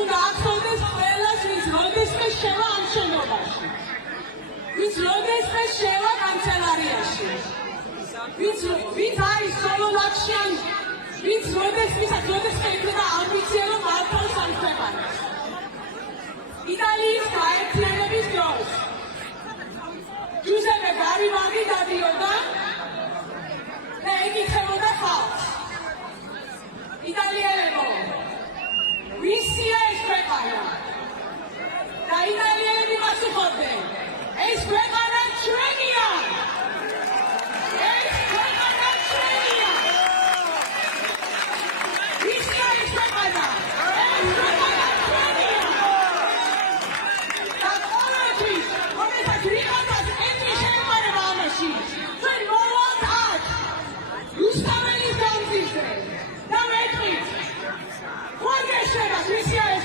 უნდა ახსოვდეს ყველას, ვინც როდესმე შევა ამ შენობაში, ვინც როდესმე შევა კანცელარიაში, ვინც არის სოლოლაკშიანი, ვინც როდესმე იქნება ამბიცია, რომ მართავს ამ ქვეყანას. იტალიის გაერთიანების დროს ჯუზეპე გარიბალდი დადიოდა და ეკითხებოდა ხალხს. იტალიელებო, ვისია ეს ქვეყანა? და იტალიელები პასუხობდნენ, ეს ქვეყანა ჩვენია. ეს ქვეყანა ჩვენია. ვისია ეს ქვეყანა? ეს ქვეყანა ჩვენია. და ყოველთვის, რომელსაც ვიღაცას ეთნი შეეყარება ამაში, ჩვენ მოვალთ აქ, რუსთაველის გამზირზე და ვეთქვით, ხوارგეშებას ვისია ეს